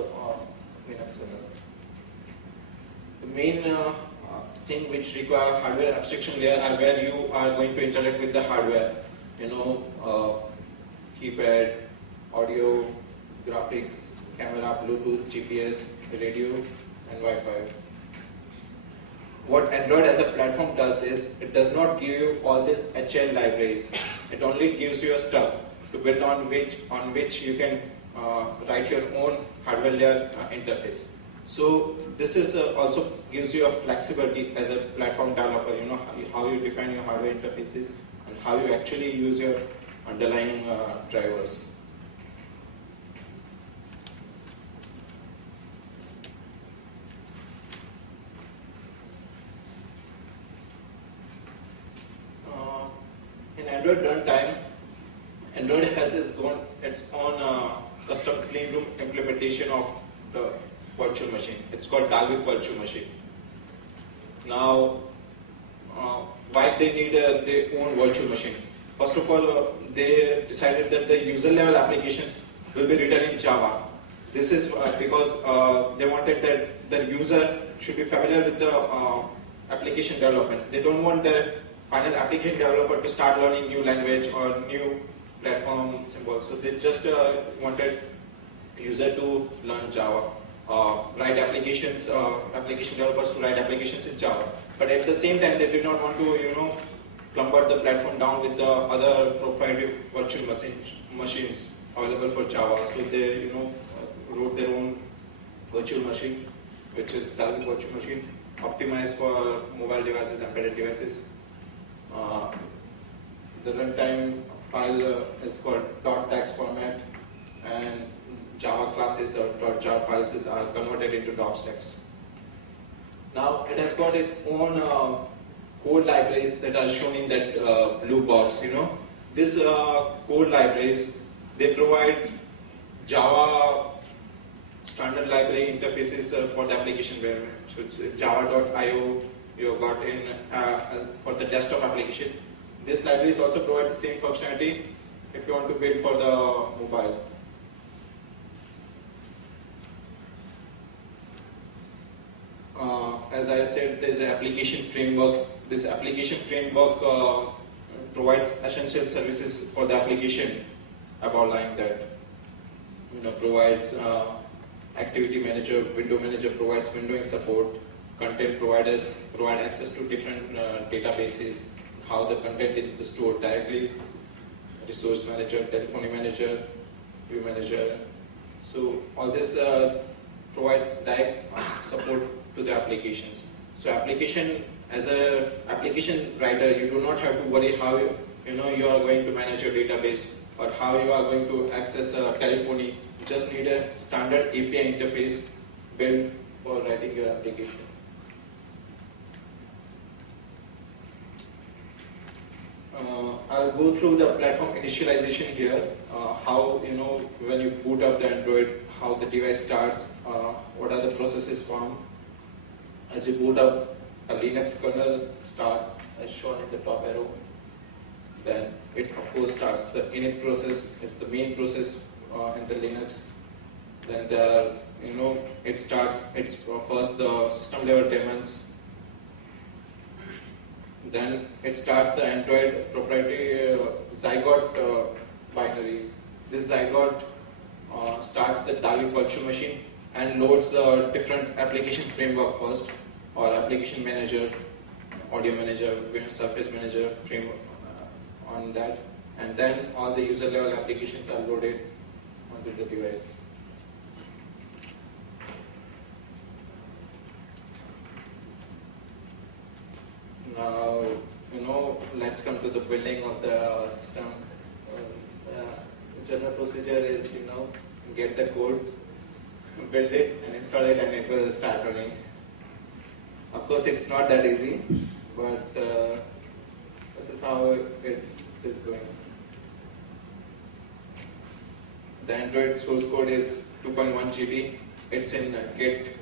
of the Linux kernel. The main thing which require hardware abstraction layer are where you are going to interact with the hardware. Keypad, audio, graphics, camera, Bluetooth, GPS, radio, and Wi-Fi. What Android as a platform does is, it does not give you all these HL libraries. It only gives you a stuff to build on which you can write your own hardware layer interface. So this is also gives you a flexibility as a platform developer. How you define your hardware interfaces and how you actually use your underlying drivers. In Android runtime, Android has its own custom clean room implementation of the virtual machine. It's called Dalvik virtual machine. Now, why they need their own virtual machine? First of all, they decided that the user level applications will be written in Java. This is because they wanted that the user should be familiar with the application development. They don't want the final application developer to start learning new language or new platform symbols. So they just wanted user to learn Java, write application developers to write applications in Java. But at the same time, they did not want to, clumber the platform down with the other proprietary virtual machines available for Java. So they, wrote their own virtual machine, which is Dalvik virtual machine, optimized for mobile devices, embedded devices. The runtime file is called .text format, and Java classes or .jar files are converted into docstx. Now it has got its own code libraries that are shown in that blue box. These code libraries, they provide Java standard library interfaces for the application environment. So it's java.io you got in for the desktop application. This libraries also provide the same functionality if you want to build for the mobile. As I said, there is an application framework. This application framework provides essential services for the application about like that. Provides activity manager, window manager provides windowing support, content providers provide access to different databases, how the content is stored directly, resource manager, telephony manager, view manager. So all this provides direct support to the applications. So application, as a application writer, you do not have to worry how you are going to manage your database or how you are going to access telephony. You just need a standard API interface built for writing your application. I'll go through the platform initialization here, how, when you boot up the Android, how the device starts, what are the processes formed. As you boot up, a Linux kernel starts as shown in the top arrow. Then it of course starts. The init process is the main process in the Linux. Then it starts its first the system level daemons. Then it starts the Android proprietary Zygote binary. This Zygote starts the Dalvik virtual machine and loads the different application framework first, or application manager, audio manager, surface manager framework on that, and then all the user level applications are loaded onto the device. Now, let's come to the building of the system. The general procedure is, get the code, build it, and install it, and it will start running. Of course, it's not that easy, but this is how it is going. The Android source code is 2.1 GB. It's in Git.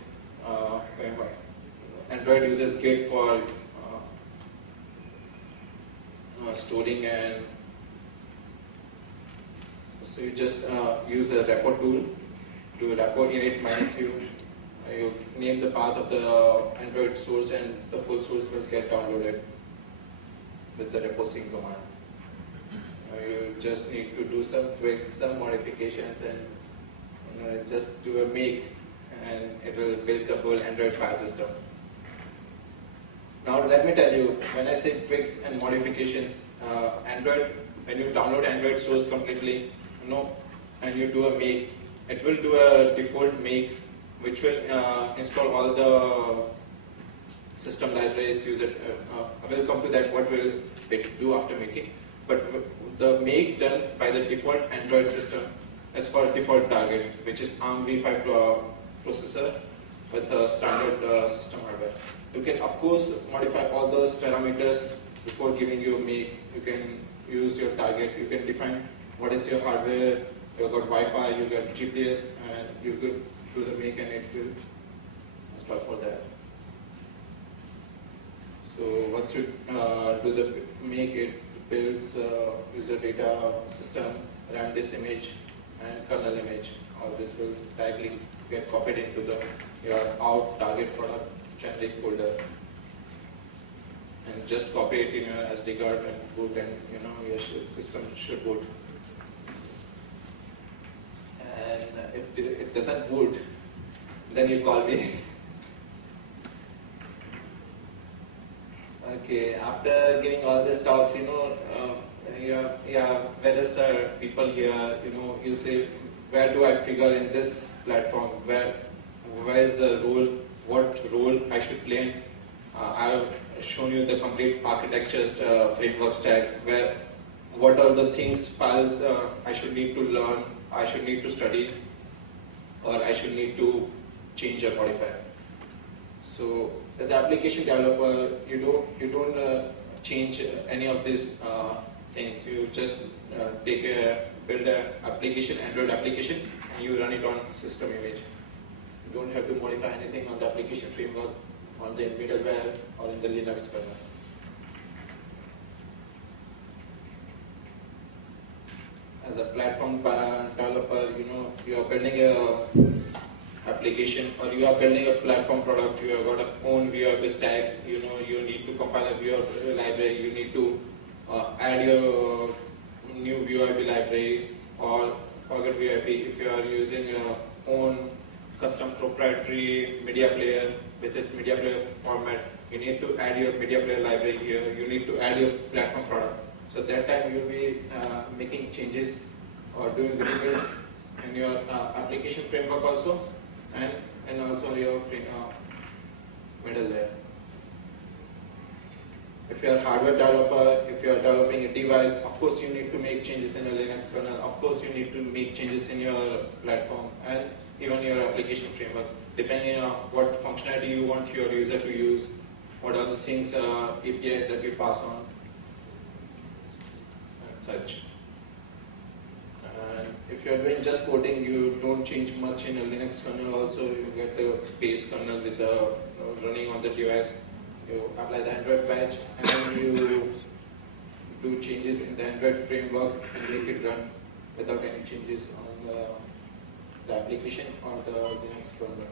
Android uses Git for storing, and so you just use a repo tool do repo init -u. You name the path of the Android source and the full source will get downloaded with the repo sync command. You just need to do some tweaks, some modifications, and just do a make, and it will build the whole Android file system. Now let me tell you, when I say tweaks and modifications, Android, when you download Android source completely, and you do a make, it will do a default make, which will install all the system libraries. We'll come to that, what will it do after making. But the make done by the default Android system is for default target, which is ARM v5 processor with a standard system hardware. You can of course modify all those parameters before giving you a make. You can use your target, you can define what is your hardware, you've got Wi-Fi, you got GPS, and you could do the make and it will install for that. So once you do the make, it builds user data system, RAM disk image, and kernel image. All this will directly get copied into your out target product generic folder, and just copy it in your SD card and boot, and your system should boot. And if it doesn't boot, then you call me. Okay, after giving all these talks, various people here, you say, where do I figure in this platform? Where is the role? What role I should play in? I have shown you the complete architecture framework stack, where what are the things, files I should need to learn, I should need to study, or I should need to change or modify. So as an application developer, you don't change any of these things. You just build an application, Android application, and you run it on system image. You don't have to modify anything on the application framework, on the middleware, or in the Linux kernel. As a platform developer, you are building a application, or you are building a platform product. You have got a own VUIP stack. You need to compile a VUIP library. You need to add your new VUIP library, or forget VUIP. If you are using your own custom proprietary media player with its media player format, you need to add your media player library here. You need to add your platform product. So that time you'll be making changes or doing rebuild in your application framework also, and also your middleware. If you are a hardware developer, if you are developing a device, of course you need to make changes in your Linux kernel. Of course you need to make changes in your platform and even your application framework, depending on what functionality you want your user to use, what are the things, APIs that you pass on, and such. And if you are doing just porting, you don't change much in a Linux kernel. Also, you get the base kernel with the running on the device. You apply the Android patch, and you do changes in the Android framework and make it run without any changes on the application or the Linux kernel.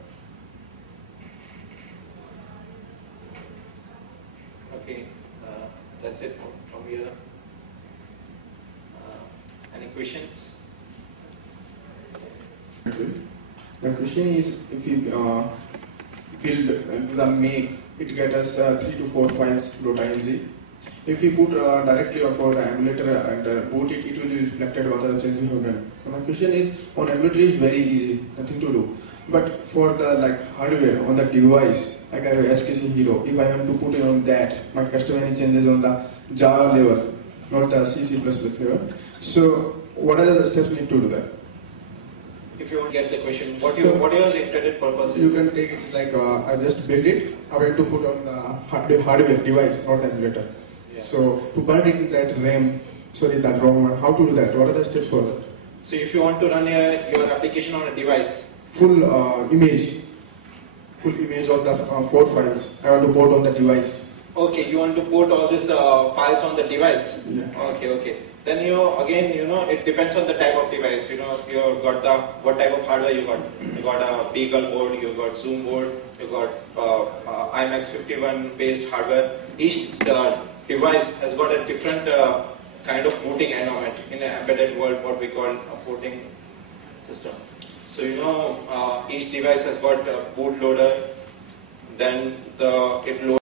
Okay, that's it from here. Any questions? The question is, if you build the make, it gets us 3 to 4 files .img. If we put directly for the emulator and boot it, it will be reflected what the change we have done. So my question is, on emulator is very easy, nothing to do. But for the hardware on the device, like I have SKC Hero, if I want to put it on that, my customer any changes on the Java level, not the C++ level. So what are the steps need to do that? If you want to get the question, what your intended purpose is? You can take it like I just build it, I want to put on the hardware device, not the emulator. Yeah. So to burn it in that RAM, sorry, that wrong one, how to do that? What are the steps for that? So if you want to run your application on a device, full image of the 4 files, I want to port on the device. Okay, you want to port all these files on the device? Yeah. Okay. Then again it depends on the type of device. You've got what type of hardware you got. You got a Beagle board, you got Zoom board, you got IMAX 51 based hardware. Each device has got a different kind of booting environment in an embedded world, what we call a booting system. So each device has got a bootloader. Then it loads